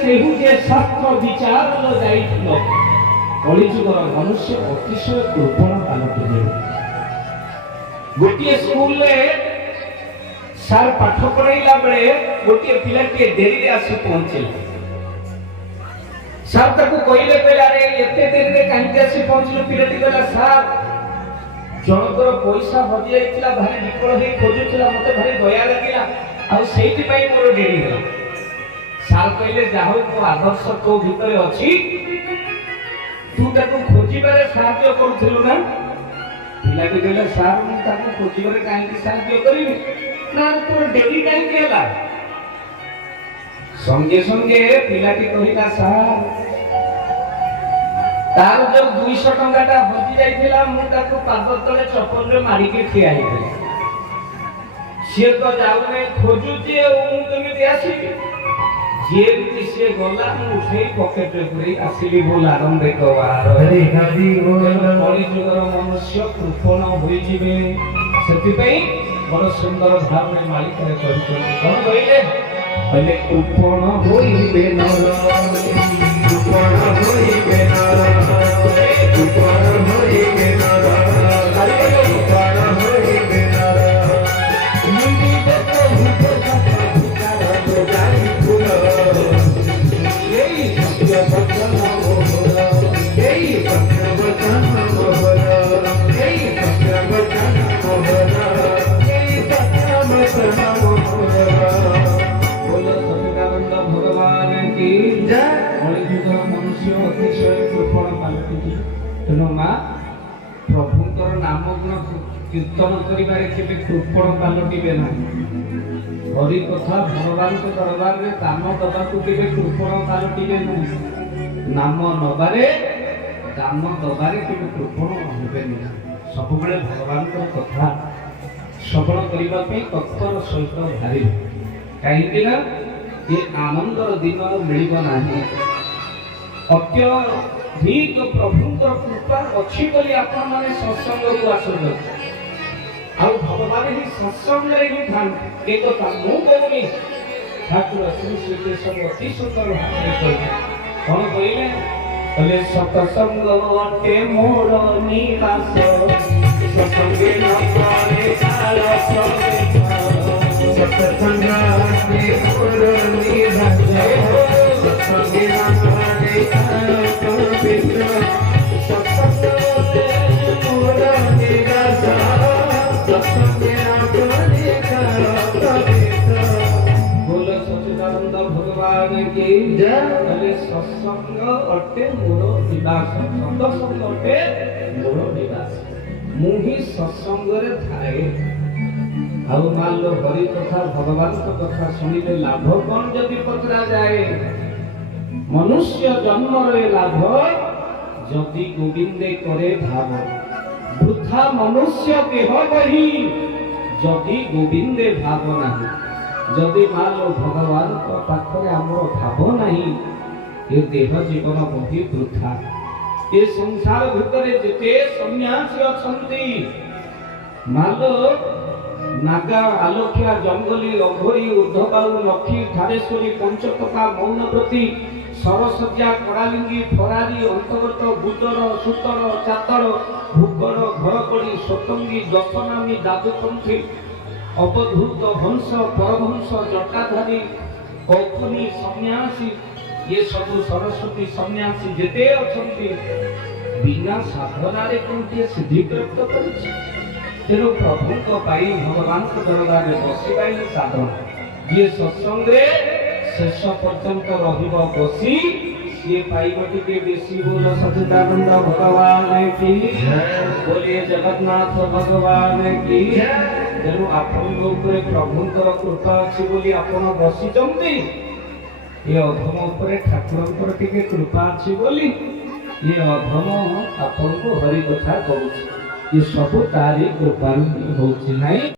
ସେହୁ ଯେ ଶାସ୍ତ୍ର ବିଚାର ଯାଇଥିଲ କଳିଯୁଗର ମନୁଷ୍ୟ ଅତିଶୟ କୃପଣ ପାଲଟିଲେ। ଗୋଟିଏ ସ୍କୁଲରେ ସାର୍ ପାଠ ପଢାଇଲା ବେଳେ ଗୋଟିଏ ପିଲାଟିଏ ଡେରିରେ ଆସି ପହଞ୍ଚିଲା। ସାର୍ ତାକୁ କହିଲେ ଆରେ ଏତେ ଡେରିରେ କାହିଁକି ଆସି ପହଞ୍ଚିଲ? ପିଲାଟି କହିଲା ସାର୍ ଜଣଙ୍କର ପଇସା ହଜି ଯାଇଥିଲା, ଭାରି ବିକଳ ହେଇ ଖୋଜୁଥିଲା, ମତେ ଭାରି ଦୟା ଲାଗିଲା, ଆଉ ସେଇଥିପାଇଁ ମୋର ଡେରି ହେଲା। ସାର୍ କହିଲେ ଯାହା ହଉ ମୋ ଆଦର୍ଶ ତୋ ଭିତରେ ଅଛି, ତୁ ତାକୁ ଖୋଜିବାରେ ସାହାଯ୍ୟ କରୁଥିଲୁ ନା? ପିଲାଟି କହିଲା ସାର୍ ମୁଁ ତାକୁ ଖୋଜିବାରେ କାହିଁକି ସାହାଯ୍ୟ କରିବି, ନା ତୋର ଡେରି କାହିଁକି ହେଲା? ସଙ୍ଗେ ସଙ୍ଗେ ପିଲାଟି କହିଲା ସାର୍ ତାର ଯୋଉ 200 ଟଙ୍କାଟା ହଜି ଯାଇଥିଲା, ମୁଁ ତାକୁ ପାଦ ତଳେ ଚପଲରେ ମାରିକି ଠିଆ ହେଇଥିଲି। ସିଏ ତ ଯାଉନାହିଁ, ଖୋଜୁଛି, ଆଉ ମୁଁ କେମିତି ଆସିବି? ଯେମିତି ସିଏ ଗଲା ମୁଁ ଉଠେଇ ପକେଟରେ ପୁରେଇ ଆସିଲି। ବୋଲ ଆରମ୍ଭ କଳିଯୁଗର ମନୁଷ୍ୟ କୃପଣ ହୋଇଯିବେ। ସେଥିପାଇଁ ବଡ଼ ସୁନ୍ଦର ଭାବରେ ମାଳିକାରେ କହିଛନ୍ତି। କଣ କହିଲେ? କହିଲେ କୃପଣ ହୋଇବେ ନର, କୃପଣ ହୋଇବେ ନର, କୃପଣ ହୋଇବେ ନର, କୃପଣ ହୋଇବେ ନର। ତେଣୁ ମା ପ୍ରଭୁଙ୍କର ନାମ ଗୁଣ କୀର୍ତ୍ତନ କରିବାରେ କେବେ କୃପଣ ପାଲଟିବେ ନାହିଁ। ହରି କଥା ଭଗବାନଙ୍କ ଦରବାରରେ ଦାନ ଦବାକୁ କେବେ କୃପଣ ପାଲଟିବେ ନାହିଁ। ନାମ ନବାରେ ଦାନ ଦବାରେ କେବେ କୃପଣ ହେବେନି। ସବୁବେଳେ ଭଗବାନଙ୍କର କଥା ଶ୍ରବଣ କରିବା ପାଇଁ ତତ୍ପର ସହିତ ବାହାରିବେ। କାହିଁକି ନା ଏ ଆନନ୍ଦର ଦିନ ମିଳିବ ନାହିଁ। ଅତ୍ୟଧିକ ପ୍ରଭୁଙ୍କର କୃପା ଅଛି ବୋଲି ଆପଣମାନେ ସତ୍ସଙ୍ଗକୁ ଆସୁଛନ୍ତି, ଆଉ ଭଗବାନ ହିଁ ସତ୍ସଙ୍ଗରେ ହିଁ ଥାନ୍ତି। ଏ କଥା ମୁଁ କହୁନି, ଠାକୁର ଶ୍ରୀ ଶ୍ରୀକୃଷ୍ଣ ଅତି ସୁନ୍ଦର ଭାବରେ କହିଲେ। କଣ କହିଲେ? କହିଲେ ସତସଙ୍ଗ ଅଟେ ମୋର ନିବାସ, ସତ୍ସଙ୍ଗେ ନ କରେ କାଳ ପ୍ରବେଶ, ସତସଙ୍ଗ ଅଟେ ମୋର ନିବାସ, ସତ୍ସଙ୍ଗେ ନ କରେ କାଳ ପ୍ରବେଶ, ସତ୍ସଙ୍ଗ ଅଟେ ମୋର ନିବାସ, ସତ୍ସଙ୍ଗେ ନ କରେ କାଳ ପ୍ରବେଶ। बोल सच्चिदानंद भगवान की जय। बोले सत्संग अटे मोर निवास, सत्संग अटे मोर निवास। मु ही सत्संग रे थाए। आउ मान लो हरि कथा भगवान को कथा सुनिले लाभ कौन जदि पचरा जाए? मनुष्य जन्म रे लाभ जदि गोविंदे करे भाव, वृथा मनुष्य देह बही जदि गोविंदे भाव नहीं। जदि मान लो भगवान को पाखरे आमर भाव नहीं, ये देह जीवन बही वृथा। ये संसार भितरे जेते सन्यासी अछंती, मान लो नागा, आलोकिया, जंगली, अघोरी, ऊर्ध्वबाहु, लक्ष्मी, थारेश्वरी, पंचकथा, मौनव्रती, सरसज्जा, कड़ालिंगी, फरारी, अंतर्गत, बुदर, सुतर, चातर, भूकर, घरकड़ी, सतंगी, दशनामी, दादुपंथी, अवधूत, हंस, परमहंस, जटाधारी, कौपुनी, सन्यासी, ये सब सरस्वती सन्यासी जेते अछंती बिना साधना रे कोनटे सिद्धि प्राप्त करिछि। तेणु प्रभु को पाई भगवान को दरबार में बसी पाइले साधन। ये सत्संग रे शेष पर्यंत रहिब बसी, ये पाइब टिके बेसी। बोल सच्चिदानंद भगवान की जय। बोलिए जगन्नाथ भगवान की जय। तेणु आपण उपरे प्रभुंकर कृपा अछि बोली आपण बसिचंती। ये अधम उपरे ठाकुरंकर टिके कृपा अछि बोली ये अधम आपण को हरि कथा कहूछि। ये सब तारी कृपा होछि नहीं।